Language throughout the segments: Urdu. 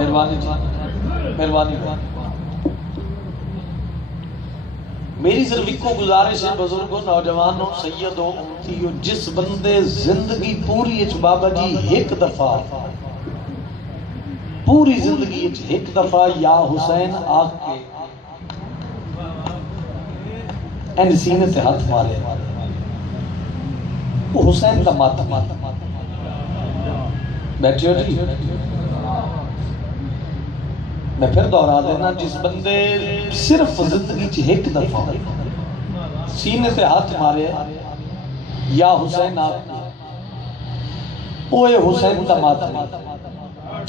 مہربانی مہربانی میری صرف ایک گزارش ہے بزرگوں نوجوانوں سیدوں امتیوں جس بندے زندگی پوری بابا جی ایک دفعہ پوری زندگی ایک دفعہ یا حسین آگ کے این سینے سے ہاتھ مارے وہ حسین کا ماتم بیٹھے ہو جی میں پھر دہرا دینا جس بندے صرف زندگی ایک دفعہ سینے سے ہاتھ مارے یا حسین آپ وہ حسین کا ماتم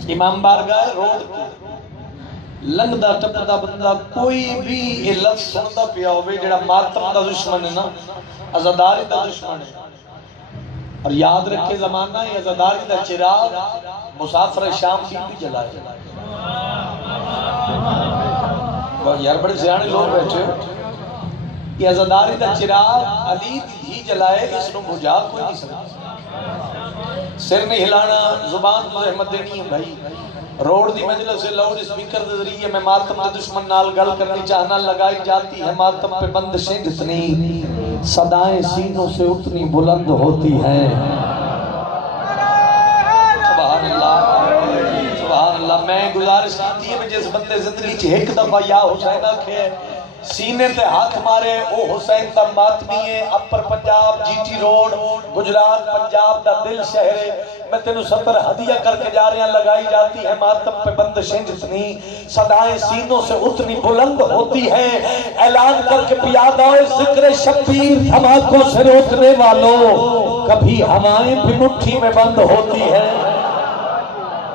امام بارگاہ روڈ لنگدا ٹپدا بندہ کوئی بھی یہ لفظ سنتا پیا ہوئے جڑا ماتم دا دشمن ہے نا عزاداری دا دشمن ہے اور یاد رکھے زمانہ ہے عزاداری دا چراغ مسافر شام بھی جلائے یار بڑے زیانے لوگ بیٹھے یہ عزاداری دا چراغ علی ہی جلائے اس نو بجھا کوئی نہیں سکتا سر نہیں ہلانا زبان پر احمد دینی ہے بھائی روڈ دی مجلس سے لاؤڈ اسپیکر دے ذریعے میں ماتم دے دشمن نال گل کرنی چاہنا لگائی جاتی ہے ماتم پہ بندشیں جتنی صدائیں سینوں سے اتنی بلند ہوتی ہیں سبحان اللہ میں گزارش کرتی ہے جس بندے زندگی چھ ایک دفعہ یا حسین آکھے سینے سے ہاتھ مارے او حسین تا ماتمی ہے upper Punjab G T road Gujrat Punjab دا دل شہر میں تینوں 70 ہدیہ کر کے جا رہے ہیں لگائی جاتی ہے ماتم پہ بندشیں جتنی صدائیں سینوں سے اتنی بلند ہوتی ہیں اعلان کر کے پیادہ ذکر شبیر دھماکوں سے روکنے والوں کبھی ہوائیں بھی مٹھی میں بند ہوتی ہیں